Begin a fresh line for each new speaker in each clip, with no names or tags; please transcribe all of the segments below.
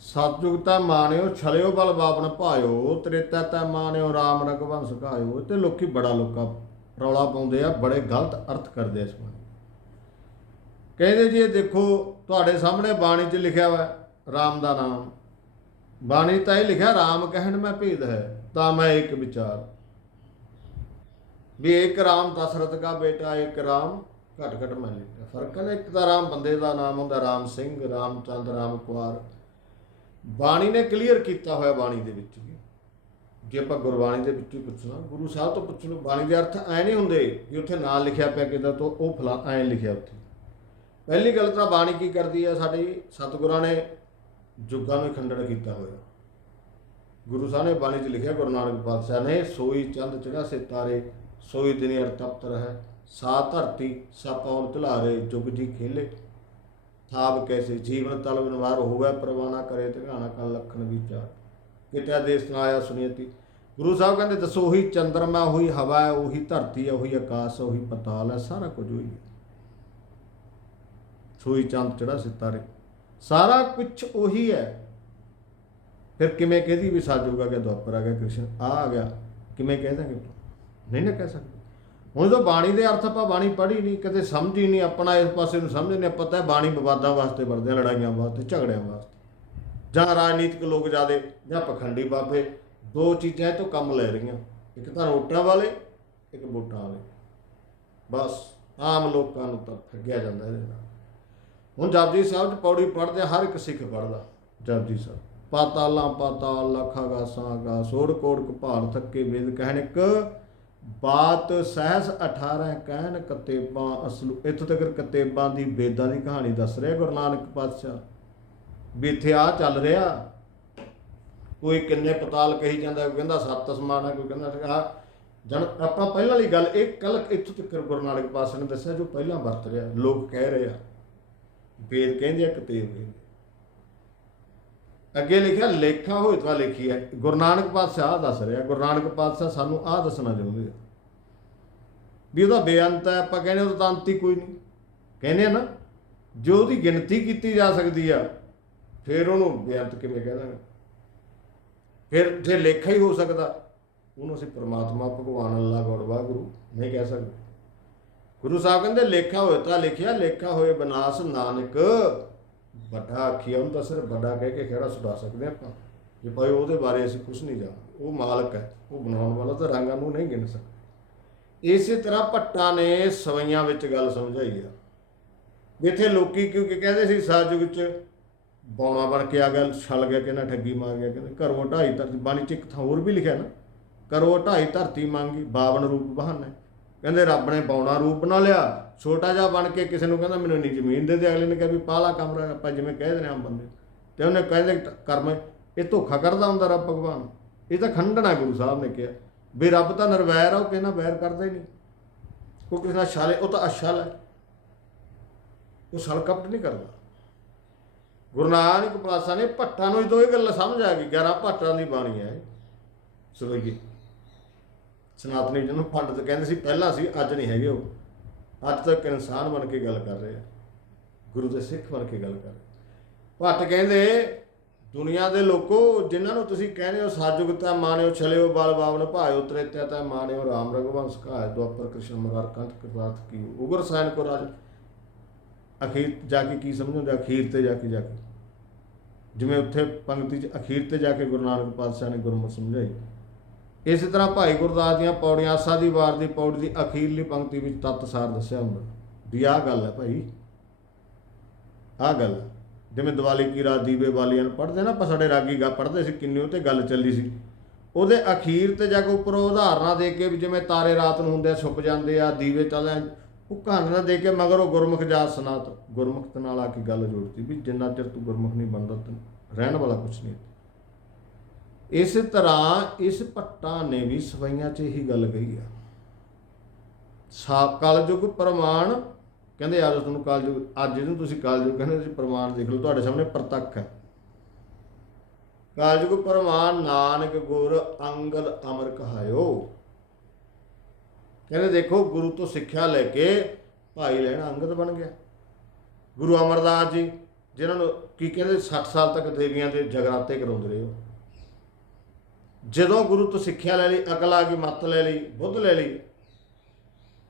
ਸਤਜੁਗ ਮਾਣਿਓ, ਛਲਿਓ ਬਲ ਬਾਪਨ ਭਾਇਓ, ਤ੍ਰੇਤਾ ਤਾਂ ਮਾਣਿਓ, ਰਾਮ ਰਗਵੰਸ ਕਾਇਓ ਤੇ ਲੋਕੀ ਬੜਾ ਲੋਕਾ ਰੌਲਾ ਪਾਉਂਦੇ ਆ, ਬੜੇ ਗਲਤ ਅਰਥ ਕਰਦੇ ਇਸ ਬਾਣੀ। ਕਹਿੰਦੇ ਜੀ, ਇਹ ਦੇਖੋ, ਤੁਹਾਡੇ ਸਾਹਮਣੇ ਬਾਣੀ 'ਚ ਲਿਖਿਆ ਹੋਇਆ ਰਾਮ ਦਾ ਨਾਮ। ਬਾਣੀ ਤਾਂ ਇਹ ਲਿਖਿਆ, ਰਾਮ ਕਹਿਣ ਮੈਂ ਭੇਦ ਹੈ, ਤਾਂ ਮੈਂ ਇੱਕ ਵਿਚਾਰ। ਵੀ ਇੱਕ ਰਾਮ ਦਸ਼ਰਥ ਦਾ ਬੇਟਾ, ਇੱਕ ਰਾਮ ਘਟ ਘਟ ਮੈਂ ਲਿਖਿਆ। ਫ਼ਰਕ ਹੈ ਇੱਕ ਤਾਂ ਰਾਮ ਬੰਦੇ ਦਾ ਨਾਮ ਹੁੰਦਾ, ਰਾਮ ਸਿੰਘ ਰਾਮਚੰਦ ਰਾਮ ਕੁਮਾਰ ਬਾਣੀ ਨੇ ਕਲੀਅਰ ਕੀਤਾ ਹੋਇਆ ਬਾਣੀ ਦੇ ਵਿੱਚ ਜੇ ਆਪਾਂ ਗੁਰਬਾਣੀ ਦੇ ਵਿੱਚ ਹੀ ਪੁੱਛਣਾ, ਗੁਰੂ ਸਾਹਿਬ ਤੋਂ ਪੁੱਛ ਲਓ ਬਾਣੀ ਦੇ ਅਰਥ ਐ ਨਹੀਂ ਹੁੰਦੇ ਕਿ ਉੱਥੇ ਨਾਂ ਲਿਖਿਆ ਪਿਆ ਕਿਦਾ ਤੋਂ, ਉਹ ਫਲਾ ਐ ਲਿਖਿਆ ਉੱਥੇ। ਪਹਿਲੀ ਗੱਲ ਤਾਂ ਬਾਣੀ ਕੀ ਕਰਦੀ ਹੈ ਸਾਡੀ ਸਤਿਗੁਰਾਂ ਨੇ ਜੁਗਾਂ ਨੂੰ ਖੰਡਨ ਕੀਤਾ ਹੋਇਆ। ਗੁਰੂ ਸਾਹਿਬ ਨੇ ਬਾਣੀ 'ਚ ਲਿਖਿਆ, ਗੁਰੂ ਨਾਨਕ ਪਾਤਸ਼ਾਹ ਨੇ, ਸੋਈ ਚੰਦ ਚੜਾ ਸਿਤਾਰੇ ਸੋਈ ਦਿਨ ਅਰ ਤਪਤ ਰਹਿ ਸਾ ਧਰਤੀ ਸਾ ਪੌਣ ਝਲਾਰੇ ਜੁਗ ਜੀ ਖੇਲੇ। ਥਾਪ ਕੈਸੇ, ਜੀਵਨ ਤਲ ਵਿਨਵਾਰ ਹੋਵੇ, ਪ੍ਰਵਾਨਾ ਕਰੇ ਧਿਆਨਾ ਕਲ ਲਖਣ ਵਿਚਾਰ। ਕਿਤੇ ਦੇਸ ਨਾ ਆਇਆ ਸੁਨੀਤੀ ਗੁਰੂ ਸਾਹਿਬ ਕਹਿੰਦੇ, ਦੱਸੋ, ਉਹੀ ਚੰਦਰਮਾ, ਉਹੀ ਹਵਾ ਹੈ, ਉਹੀ ਧਰਤੀ ਹੈ, ਉਹੀ ਆਕਾਸ਼ ਹੈ, ਉਹੀ ਪਤਾਲ ਹੈ, ਸਾਰਾ ਕੁਝ ਉਹੀ ਹੈ। ਸੋਈ ਚੰਦ ਚੜਾ ਸਿਤਾਰੇ ਸਾਰਾ ਕੁਝ ਉਹੀ ਹੈ। ਫਿਰ ਕਿਵੇਂ ਕਹਦੀ ਵੀ ਸਾਜੂਗਾ ਕਿ ਦੁਆਪਰ ਆ ਗਿਆ ਕ੍ਰਿਸ਼ਨ? ਆ ਆ ਗਿਆ। ਕਿਵੇਂ ਕਹਿ ਦਾਂਗੇ ਨਹੀਂ ਨਾ ਕਹਿ ਸਕਦੇ। ਹੁਣ ਜਦੋਂ ਬਾਣੀ ਦੇ ਅਰਥ ਆਪਾਂ ਬਾਣੀ ਪੜ੍ਹੀ ਨਹੀਂ ਕਦੇ ਸਮਝੀ ਨਹੀਂ ਆਪਣਾ ਇਸ ਪਾਸੇ ਨੂੰ ਸਮਝਦੇ ਨੇ ਪਤਾ ਹੈ ਬਾਣੀ ਵਿਵਾਦਾਂ ਵਾਸਤੇ ਵਰਦੇ ਆ, ਲੜਾਈਆਂ ਵਾਸਤੇ ਝਗੜਿਆਂ ਵਾਸਤੇ। ਜਾਂ ਰਾਜਨੀਤਿਕ ਲੋਕ ਜਿਆਦੇ ਜਾਂ ਪਖੰਡੀ ਬਾਬੇ ਦੋ ਚੀਜ਼ਾਂ ਇਹ ਤੋਂ ਕੰਮ ਲੈ ਰਹੀਆਂ। ਇੱਕ ਤਾਂ ਰੋਟਾਂ ਵਾਲੇ ਇੱਕ ਵੋਟਾਂ ਵਾਲੇ। ਬਸ ਆਮ ਲੋਕਾਂ ਨੂੰ ਤਾਂ ਠੱਗਿਆ ਜਾਂਦਾ ਇਹਦੇ ਨਾਲ। ਹੁਣ ਜਪਜੀ ਸਾਹਿਬ ਚ ਪੌੜੀ ਪੜ੍ਹਦੇ ਹਰ ਇੱਕ ਸਿੱਖ ਪੜ੍ਹਦਾ ਜਪਜੀ ਸਾਹਿਬ। ਪਾਤਾਲਾਂ ਪਾਤਾਲ ਲੱਖਾਂ ਗਾਸਾਂ ਗਾ ਸੋੜ ਕੋੜ ਕਪਾਲ ਥੱਕੇ ਵੇਦ ਕਹਿਣ ਇੱਕ ਬਾਤ ਸਹਿਸ 18 ਕਹਿਣ ਕਤੇਬਾਂ ਅਸਲ ਇੱਥੋਂ ਤੱਕ ਕਤੇਬਾਂ ਦੀ ਵੇਦਾਂ ਦੀ ਕਹਾਣੀ ਦੱਸ ਰਿਹਾ ਗੁਰੂ ਨਾਨਕ ਪਾਤਸ਼ਾਹ। ਵੀ ਇੱਥੇ ਆ ਚੱਲ ਰਿਹਾ। ਕੋਈ ਕਿੰਨੇ ਪਤਾਲ ਕਹੀ ਜਾਂਦਾ, ਕੋਈ ਕਹਿੰਦਾ ਸੱਤ ਅਸਮਾਨ ਹੈ ਕੋਈ ਕਹਿੰਦਾ ਆ ਜਨ ਆਪਾਂ ਪਹਿਲਾਂ ਵਾਲੀ ਗੱਲ ਇਹ ਕੱਲ ਇੱਥੋਂ ਤੱਕ ਗੁਰੂ ਨਾਨਕ ਪਾਤਸ਼ਾਹ ਨੇ ਦੱਸਿਆ, ਜੋ ਪਹਿਲਾਂ ਵਰਤ ਰਿਹਾ, ਲੋਕ ਕਹਿ ਰਹੇ ਆ। ਵੇਦ ਕਹਿੰਦੇ ਆ ਕਤੇਬ ਕਹਿੰਦੇ ਅੱਗੇ ਲਿਖਿਆ, ਲੇਖਾ ਹੋਇਤਵਾ ਲਿਖੀ ਹੈ। ਗੁਰੂ ਨਾਨਕ ਪਾਤਸ਼ਾਹ ਆਹ ਦੱਸ ਰਿਹਾ, ਗੁਰੂ ਨਾਨਕ ਪਾਤਸ਼ਾਹ ਸਾਨੂੰ ਆਹ ਦੱਸਣਾ ਚਾਹੁੰਦੇ ਆ। ਵੀ ਉਹਦਾ ਬੇਅੰਤ ਹੈ, ਆਪਾਂ ਕਹਿੰਦੇ ਉਹਦਾ ਤਾਂ ਅੰਤ ਹੀ ਕੋਈ ਨਹੀਂ। ਕਹਿੰਦੇ ਆ ਨਾ, ਜੋ ਉਹਦੀ ਗਿਣਤੀ ਕੀਤੀ ਜਾ ਸਕਦੀ ਆ, ਫਿਰ ਉਹਨੂੰ ਬੇਅੰਤ ਕਿਵੇਂ ਕਹਿ ਦਾਂਗੇ ਫਿਰ ਜੇ ਲੇਖਾ ਹੀ ਹੋ ਸਕਦਾ। ਉਹਨੂੰ ਅਸੀਂ ਪ੍ਰਮਾਤਮਾ, ਭਗਵਾਨ, ਅੱਲਾ, ਗੌਰ, ਵਾਹਿਗੁਰੂ ਨਹੀਂ ਕਹਿ ਸਕਦੇ। ਗੁਰੂ ਸਾਹਿਬ ਕਹਿੰਦੇ, ਲੇਖਾ ਹੋਏ ਲਿਖਿਆ, ਲੇਖਾ ਹੋਏ ਬਨਾਸ ਨਾਨਕ। ਵੱਡਾ ਆਖੀਆ ਉਹਨੂੰ ਤਾਂ ਸਿਰਫ ਵੱਡਾ ਕਹਿ ਕੇ ਖੇੜਾ ਸੁਧਾ ਸਕਦੇ ਆਪਾਂ। ਜੇ ਭਾਈ ਉਹਦੇ ਬਾਰੇ ਅਸੀਂ ਕੁਝ ਨਹੀਂ ਜਾਣਦੇ। ਉਹ ਮਾਲਕ ਹੈ, ਉਹ ਬਣਾਉਣ ਵਾਲਾ ਤਾਂ ਰੰਗਾਂ ਨੂੰ ਨਹੀਂ ਗਿਣ ਸਕਦਾ। ਇਸੇ ਤਰ੍ਹਾਂ ਭੱਟਾਂ ਨੇ ਸਵਈਆਂ ਵਿੱਚ ਗੱਲ ਸਮਝਾਈ ਆ। ਵੀ ਇੱਥੇ ਲੋਕੀ ਕਿਉਂਕਿ ਕਹਿੰਦੇ ਸੀ ਸਾਜੁਗ ਚ ਬੌਣਾ ਬਣ ਕੇ ਆ ਗਿਆ, ਛਲ ਗਿਆ, ਕਹਿੰਦਾ ਠੱਗੀ ਮਾਰ ਗਿਆ, ਕਹਿੰਦੇ ਘਰੋਂ ਢਾਈ ਧਰਤੀ, ਬਾਣੀ ਚ ਇੱਕ ਥਾਂ ਹੋਰ ਵੀ ਲਿਖਿਆ ਨਾ, ਕਰੋ ਢਾਈ ਧਰਤੀ ਮੰਗੀ 52 ਰੂਪ ਬਹਾਨੇ। ਕਹਿੰਦੇ ਰੱਬ ਨੇ ਬੌਣਾ ਰੂਪ ਨਾ ਲਿਆ, ਛੋਟਾ ਜਿਹਾ ਬਣ ਕੇ ਕਿਸੇ ਨੂੰ ਕਹਿੰਦਾ ਮੈਨੂੰ ਨਹੀਂ ਜ਼ਮੀਨ ਦੇ ਦੇ, ਅਗਲੇ ਨੇ ਕਿਹਾ ਵੀ ਪਾਲਾ ਕਮਰਾ, ਆਪਾਂ ਜਿਵੇਂ ਕਹਿ ਦਿੰਦੇ ਆਮ ਬੰਦੇ। ਤੇ ਉਹਨੇ ਕਹਿੰਦੇ ਕਰਮ ਇਹ ਧੋਖਾ ਕਰਦਾ ਹੁੰਦਾ ਰੱਬ ਭਗਵਾਨ। ਇਹ ਤਾਂ ਖੰਡਨ ਹੈ ਗੁਰੂ ਸਾਹਿਬ ਨੇ ਕਿਹਾ, ਵੀ ਰੱਬ ਤਾਂ ਨਿਰਵੈਰ ਆ, ਉਹ ਕਹਿੰਦਾ ਵੈਰ ਕਰਦਾ ਹੀ ਨਹੀਂ। ਉਹ ਕਿਸੇ ਨਾਲ ਛਾਲੇ, ਉਹ ਤਾਂ ਅਛਲ ਹੈ। ਉਹ ਛਲ ਨਹੀਂ ਕਰਦਾ। ਗੁਰੂ ਨਾਨਕ ਪਾਤਸ਼ਾਹ ਨੇ ਭੱਟਾਂ ਨੂੰ ਜਦੋਂ ਇਹ ਗੱਲ ਸਮਝ ਆ ਗਈ 11 ਭੱਟਾਂ ਦੀ ਬਾਣੀ ਹੈ। ਸੋਈਏ ਸਨਾਤਨੀ ਜਿਹਨੂੰ ਪੰਡਤ ਕਹਿੰਦੇ ਸੀ, ਪਹਿਲਾਂ ਸੀ, ਅੱਜ ਨਹੀਂ ਹੈਗੇ ਉਹ। ਅੱਜ ਤੱਕ ਇਨਸਾਨ ਬਣ ਕੇ ਗੱਲ ਕਰ ਰਹੇ ਆ। ਗੁਰੂ ਦੇ ਸਿੱਖ ਬਣ ਕੇ ਗੱਲ ਕਰ ਰਹੇ ਭੱਟ ਕਹਿੰਦੇ, ਦੁਨੀਆ ਦੇ ਲੋਕੋ, ਜਿਨ੍ਹਾਂ ਨੂੰ ਤੁਸੀਂ ਕਹਿੰਦੇ ਹੋ ਸਾਜੁਗਤਾ ਮਾਨਿਓ ਛਲਿਓ ਬਲ ਬਾਵਨ ਭਾਇਓ ਤ੍ਰੇਤਿਆ ਤਾਂ ਮਾਨਿਓ ਰਾਮ ਰਘੁਵੰਸ਼ ਕਾਇ ਦੁਆਪਰ ਕ੍ਰਿਸ਼ਨ ਮਰਾਰ, ਕੰਠ ਕਿਰਤਾਰਥ ਕੀ ਉਗਰ ਸਾਇਨ ਕੋ ਰਾਜ। ਅਖੀਰ ਜਾ ਕੇ ਕੀ ਸਮਝੋਗੇ? ਅਖੀਰ ਤੇ ਜਾ ਕੇ ਜਾ ਕੇ। ਜਿਵੇਂ ਉੱਥੇ ਪੰਕਤੀ 'ਚ ਅਖੀਰ ਤੇ ਜਾ ਕੇ ਗੁਰੂ ਨਾਨਕ ਪਾਤਸ਼ਾਹ ਨੇ ਗੁਰਮਤਿ ਸਮਝਾਈ। ਇਸੇ ਤਰ੍ਹਾਂ ਭਾਈ ਗੁਰਦਾਸ ਦੀਆਂ ਪੌੜੀਆਂ, ਆਸਾ ਦੀ ਵਾਰ ਦੀ ਪੌੜੀ ਦੀ ਅਖੀਰਲੀ ਪੰਕਤੀ ਵਿੱਚ ਤੱਤ ਸਾਰ ਦੱਸਿਆ ਹੁੰਦਾ। ਵੀ ਆਹ ਗੱਲ ਹੈ ਭਾਈ। ਆਹ ਗੱਲ ਹੈ। ਜਿਵੇਂ ਦੀਵਾਲੀ ਕੀ ਰਾਤ ਦੀਵੇ ਵਾਲੀਆਂ ਨੂੰ ਪੜ੍ਹਦੇ ਨਾ, ਆਪਾਂ ਸਾਡੇ ਰਾਗੀ ਗਾ ਪੜ੍ਹਦੇ ਸੀ, ਕਿੰਨੀ ਉਹ ਤੇ ਗੱਲ ਚੱਲੀ ਸੀ। ਉਹਦੇ ਅਖੀਰ ਤੇ ਜਾ ਕੇ ਉੱਪਰ ਉਦਾਹਰਨਾਂ ਦੇ ਕੇ ਵੀ ਜਿਵੇਂ ਤਾਰੇ ਰਾਤ ਨੂੰ ਹੁੰਦੇ ਆ, ਛੁਪ ਜਾਂਦੇ ਆ, ਦੀਵੇ ਚੱਲਦੇ ਉਹ ਕਹਾਣੀਆਂ ਦੇ ਕੇ ਮਗਰ ਉਹ ਗੁਰਮੁਖ ਜਾਤ ਸਨਾਤ ਗੁਰਮੁਖ ਨਾਲ ਆ ਕੇ ਗੱਲ ਜੋੜਤੀ ਵੀ ਜਿੰਨਾ ਚਿਰ ਤੂੰ ਗੁਰਮੁਖ ਨਹੀਂ ਬਣਦਾ, ਤੈਨੂੰ ਰਹਿਣ ਵਾਲਾ ਕੁਝ ਨਹੀਂ। ਇਸ ਤਰ੍ਹਾਂ ਇਸ ਭੱਟਾਂ ਨੇ ਵੀ ਸਫਾਈਆਂ 'ਚ ਇਹੀ ਗੱਲ ਕਹੀ ਆ। ਸਾ ਕਲਯੁਗ ਪ੍ਰਮਾਣ, ਕਹਿੰਦੇ ਅੱਜ ਤੁਹਾਨੂੰ ਕਲਯੁਗ ਅੱਜ ਜਿਹਨੂੰ ਤੁਸੀਂ ਕਲਯੁਗ ਕਹਿੰਦੇ ਤੁਸੀਂ ਪ੍ਰਮਾਣ ਦੇਖ ਲਓ, ਤੁਹਾਡੇ ਸਾਹਮਣੇ ਪ੍ਰਤੱਖ ਹੈ। ਕਲਯੁਗ ਪ੍ਰਮਾਣ, ਨਾਨਕ ਗੁਰ ਅੰਗਦ ਅਮਰ ਕਹਾਇਓ। ਕਹਿੰਦੇ ਦੇਖੋ, ਗੁਰੂ ਤੋਂ ਸਿੱਖਿਆ ਲੈ ਕੇ ਭਾਈ ਲੈਣਾ ਅੰਗਦ ਬਣ ਗਿਆ। ਗੁਰੂ ਅਮਰਦਾਸ ਜੀ, ਜਿਨ੍ਹਾਂ ਨੂੰ ਕੀ ਕਹਿੰਦੇ 60 ਸਾਲ ਤੱਕ ਦੇਵੀਆਂ ਦੇ ਜਗਰਾਤੇ ਕਰਾਉਂਦੇ ਰਹੇ ਹੋ। ਜਦੋਂ ਗੁਰੂ ਤੋਂ ਸਿੱਖਿਆ ਲੈ ਲਈ, ਅਕਲ ਆ ਗਈ, ਮੱਤ ਲੈ ਲਈ, ਬੁੱਧ ਲੈ ਲਈ,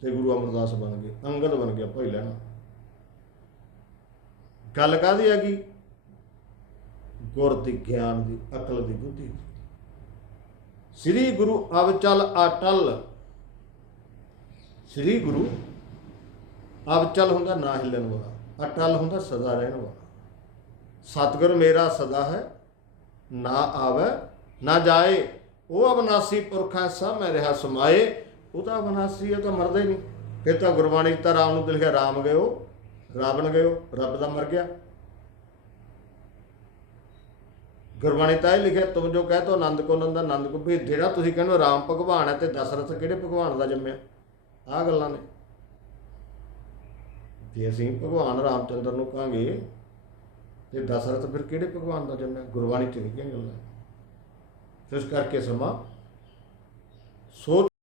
ਤੇ ਗੁਰੂ ਅਮਰਦਾਸ ਬਣ ਗਏ, ਅੰਗਦ ਬਣ ਗਿਆ ਭਾਈ ਲੈਣਾ। ਗੱਲ ਕਾਦੀ ਹੈਗੀ ਗੁਰ ਦੀ ਗਿਆਨ ਦੀ, ਅਕਲ ਦੀ ਬੁੱਧੀ ਦੀ। ਸ੍ਰੀ ਗੁਰੂ ਅਵਚਲ ਅਟਲ, ਸ੍ਰੀ ਗੁਰੂ ਅਵਚਲ ਹੁੰਦਾ ਨਾ ਹਿੱਲਣ ਵਾਲਾ, ਅਟਲ ਹੁੰਦਾ ਸਦਾ ਰਹਿਣ ਵਾਲਾ। ਸਤਿਗੁਰ ਮੇਰਾ ਸਦਾ ਹੈ, ਨਾ ਆਵੇ ਨਾ ਜਾਏ, ਉਹ ਅਬਨਾਸੀ ਪੁਰਖਾਂ ਸਭ ਮੈਂ ਰਿਹਾ ਸਮਾਏ, ਉਹ ਤਾਂ ਅਬਨਾਸੀ ਹੈ ਤਾਂ ਮਰਦਾ ਹੀ ਨਹੀਂ। ਫਿਰ ਤਾਂ ਗੁਰਬਾਣੀ ਤਾਂ ਰਾਮ ਨੂੰ ਲਿਖਿਆ, ਰਾਮ ਗਇਓ ਰਾਵਣ ਗਇਓ, ਰੱਬ ਦਾ ਮਰ ਗਿਆ। ਗੁਰਬਾਣੀ ਤਾਂ ਇਹ ਲਿਖਿਆ, ਤੁਮ ਜੋ ਕਹਿ ਤੋ ਆਨੰਦ ਕੋ ਨੰਦ ਆਨੰਦ ਕੋ ਵੀ ਜਿਹੜਾ ਤੁਸੀਂ ਕਹਿੰਦੇ ਹੋ ਰਾਮ ਭਗਵਾਨ ਹੈ ਤੇ ਦਸ਼ਰਥ ਕਿਹੜੇ ਭਗਵਾਨ ਦਾ ਜੰਮਿਆ? ਆਹ ਗੱਲਾਂ ਨੇ। ਜੇ ਅਸੀਂ ਭਗਵਾਨ ਰਾਮਚੰਦਰ ਨੂੰ ਕਹਾਂਗੇ, ਤੇ ਦਸ਼ਰਥ ਫਿਰ ਕਿਹੜੇ ਭਗਵਾਨ ਦਾ ਜੰਮਿਆ? ਗੁਰਬਾਣੀ ਚ ਲਿਖੀਆਂ ਗੱਲਾਂ। ਇਸ ਕਰਕੇ ਸਮਾਂ ਸੋਚ